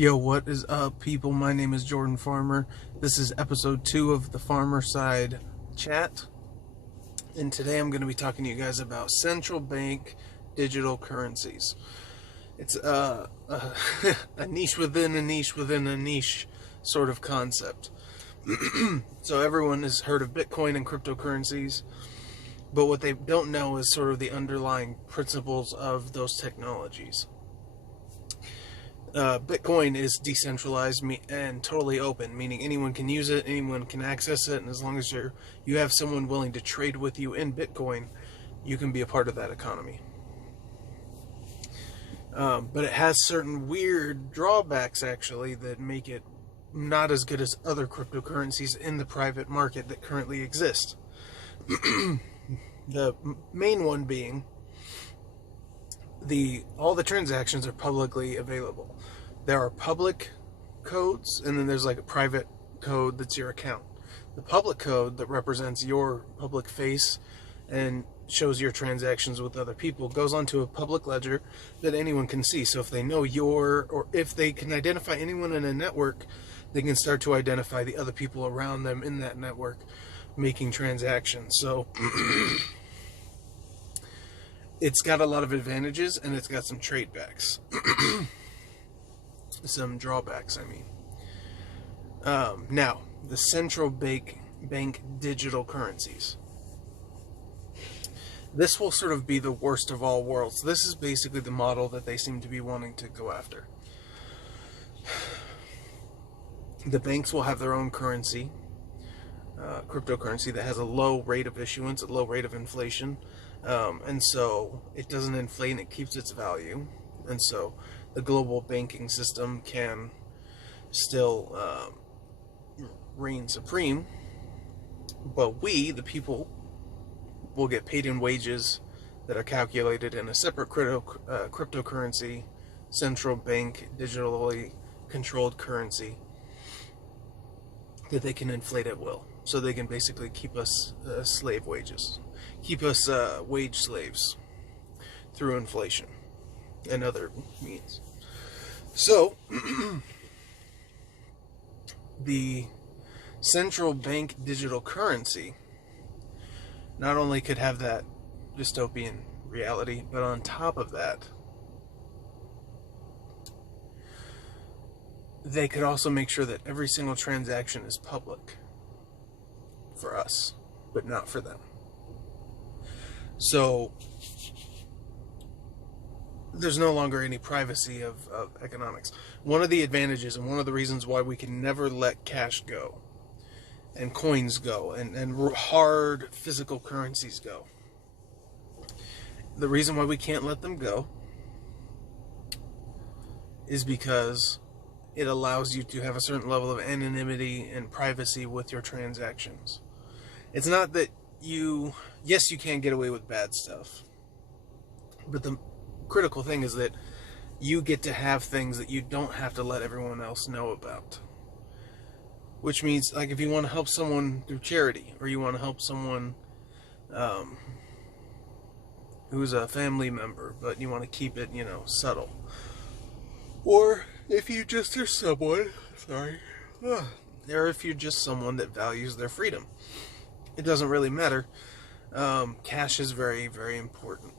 Yo, what is up, people? My name is Jordan Farmer. This is episode 2 of the Farmerside chat. And today I'm going to be talking to you guys about central bank digital currencies. It's a niche within a niche within a niche sort of concept. So everyone has heard of Bitcoin and cryptocurrencies, but what they don't know is sort of the underlying principles of those technologies. Bitcoin is decentralized and totally open, meaning anyone can use it, anyone can access it, and as long as you have someone willing to trade with you in Bitcoin, you can be a part of that economy. But it has certain weird drawbacks, actually, that make it not as good as other cryptocurrencies in the private market that currently exist. The main one being all the transactions are publicly available. There are public codes, and then there's like a private code that's your account. The public code that represents your public face and shows your transactions with other people goes onto a public ledger that anyone can see. So if they know or if they can identify anyone in a network, they can start to identify the other people around them in that network making transactions. So it's got a lot of advantages, and it's got some trade backs. Some drawbacks, I mean. Now, the central bank digital currencies. This will sort of be the worst of all worlds. This is basically the model that they seem to be wanting to go after. The banks will have their own currency, cryptocurrency, that has a low rate of issuance, a low rate of inflation. And so it doesn't inflate and it keeps its value. And so the global banking system can still reign supreme. But we, the people, will get paid in wages that are calculated in a separate cryptocurrency, central bank, digitally controlled currency that they can inflate at will. So they can basically keep us slave wages. Keep us wage slaves through inflation and other means. So, the central bank digital currency not only could have that dystopian reality, but on top of that, they could also make sure that every single transaction is public for us, but not for them. So there's no longer any privacy of economics. One of the advantages and one of the reasons why we can never let cash go and coins go and hard physical currencies go, the reason why we can't let them go is because it allows you to have a certain level of anonymity and privacy with your transactions. It's not that yes, you can get away with bad stuff, but the critical thing is that you get to have things that you don't have to let everyone else know about. Which means, like, if you want to help someone through charity, or you want to help someone who's a family member, but you want to keep it, subtle. Or if you just are someone, or if you're just someone that values their freedom. It doesn't really matter. Cash is very, very important.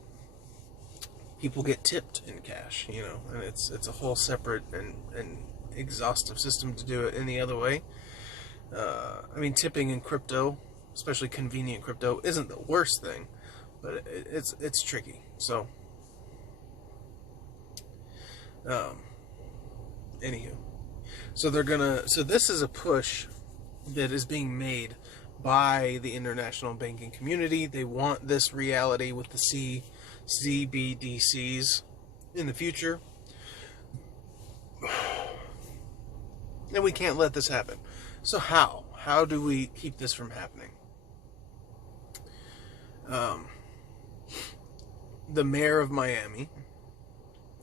People get tipped in cash, and it's a whole separate and exhaustive system to do it any other way. Tipping in crypto, especially convenient crypto, isn't the worst thing, but it's tricky. So, anywho, so this is a push that is being made by the international banking community. They want this reality with the CBDCs in the future. And we can't let this happen. So how? How do we keep this from happening? The mayor of Miami,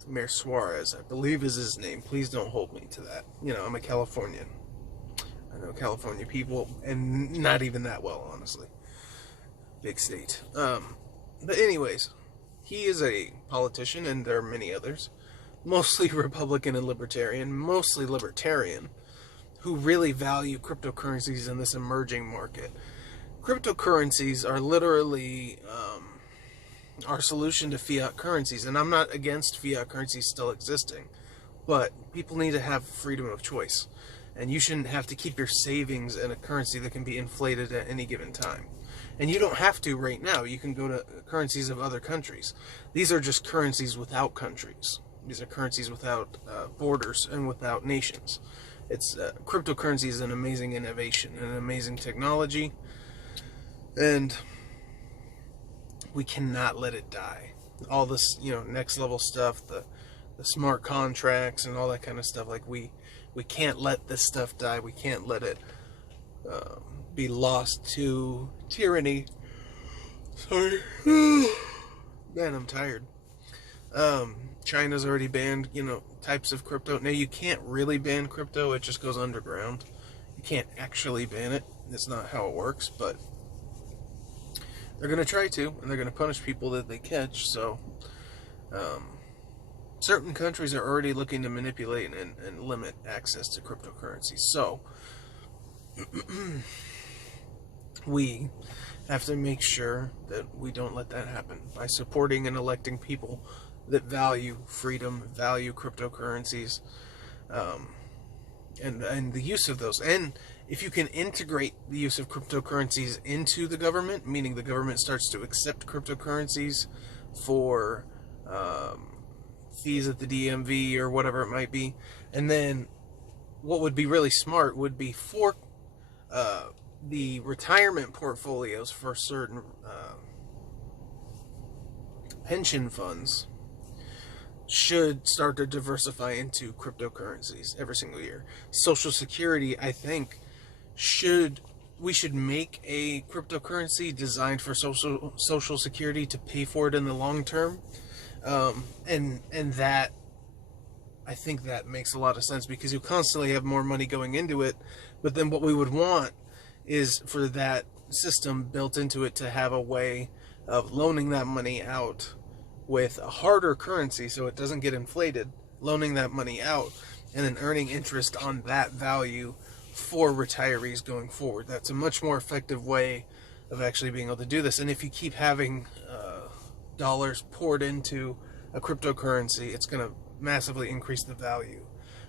Mayor Suarez, I believe is his name. Please don't hold me to that. I'm a Californian. I know California people, and not even that well, honestly. Big state. But anyways, he is a politician, and there are many others mostly Republican and Libertarian, mostly Libertarian, who really value cryptocurrencies in this emerging market. Cryptocurrencies are literally our solution to fiat currencies, and I'm not against fiat currencies still existing, but people need to have freedom of choice, and you shouldn't have to keep your savings in a currency that can be inflated at any given time. And you don't have to right now. You can go to currencies of other countries. These are just currencies without countries. These are currencies without borders and without nations. Cryptocurrency is an amazing innovation, an amazing technology, and we cannot let it die. All this, next level stuff, the smart contracts and all that kind of stuff, like we can't let this stuff die. We can't let it be lost to tyranny. Sorry. Man, I'm tired. China's already banned, types of crypto. Now, you can't really ban crypto. It just goes underground. You can't actually ban it. That's not how it works, but they're going to try to, and they're going to punish people that they catch. So, certain countries are already looking to manipulate and limit access to cryptocurrency. So, we have to make sure that we don't let that happen by supporting and electing people that value freedom, value cryptocurrencies, and the use of those. And if you can integrate the use of cryptocurrencies into the government, meaning the government starts to accept cryptocurrencies for fees at the DMV or whatever it might be, and then what would be really smart would be for the retirement portfolios for certain pension funds should start to diversify into cryptocurrencies every single year. Social Security, I think, we should make a cryptocurrency designed for social security to pay for it in the long term, and that, I think that makes a lot of sense, because you constantly have more money going into it. But then what we would want is for that system built into it to have a way of loaning that money out with a harder currency so it doesn't get inflated, loaning that money out and then earning interest on that value for retirees going forward. That's a much more effective way of actually being able to do this. And if you keep having dollars poured into a cryptocurrency, it's going to massively increase the value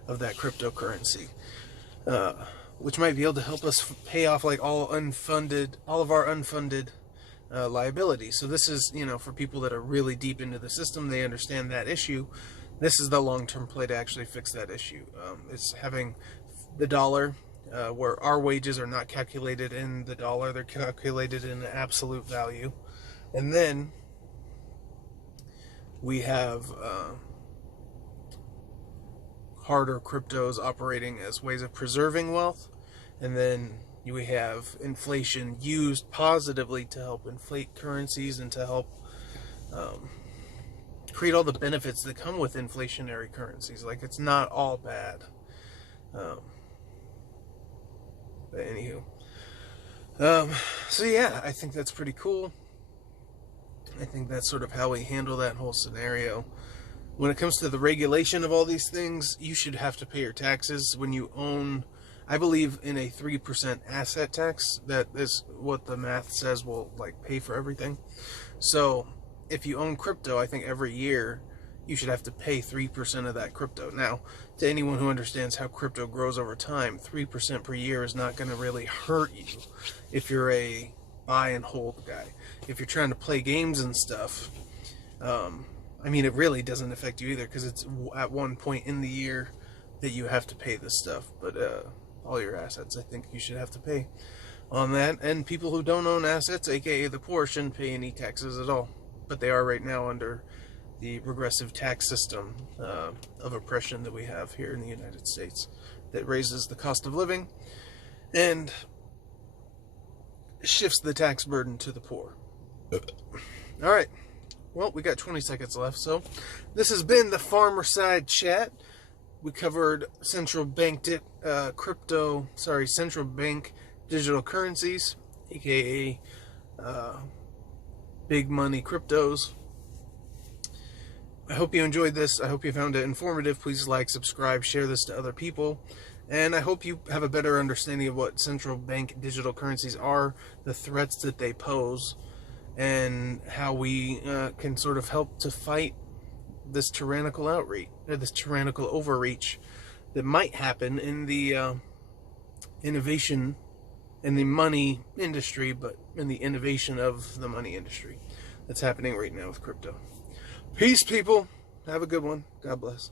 of that cryptocurrency, which might be able to help us pay off like all of our unfunded liabilities. So this is, for people that are really deep into the system, they understand that issue. This is the long-term play to actually fix that issue. It's having the dollar, where our wages are not calculated in the dollar, they're calculated in the absolute value. And then we have harder cryptos operating as ways of preserving wealth. And then we have inflation used positively to help inflate currencies and to help create all the benefits that come with inflationary currencies. Like, it's not all bad. But anywho, so yeah, I think that's pretty cool. I think that's sort of how we handle that whole scenario. When it comes to the regulation of all these things, you should have to pay your taxes when you own. I believe in a 3% asset tax. That is what the math says will pay for everything. So if you own crypto, I think every year you should have to pay 3% of that crypto. Now, to anyone who understands how crypto grows over time, 3% per year is not going to really hurt you if you're a buy and hold guy. If you're trying to play games and stuff, it really doesn't affect you either, because it's at one point in the year that you have to pay this stuff. But all your assets, I think you should have to pay on that. And people who don't own assets, aka the poor, shouldn't pay any taxes at all. But they are right now under the regressive tax system of oppression that we have here in the United States, that raises the cost of living and shifts the tax burden to the poor. All right. Well, we got 20 seconds left, so this has been the Farmerside chat. We covered central bank digital currencies, aka big money cryptos. I hope you enjoyed this. I hope you found it informative. Please like, subscribe, share this to other people. And I hope you have a better understanding of what central bank digital currencies are, the threats that they pose, and how we can sort of help to fight this tyrannical outreach, or this tyrannical overreach that might happen in the innovation in the money industry, but in the innovation of the money industry that's happening right now with crypto. Peace, people. Have a good one. God bless.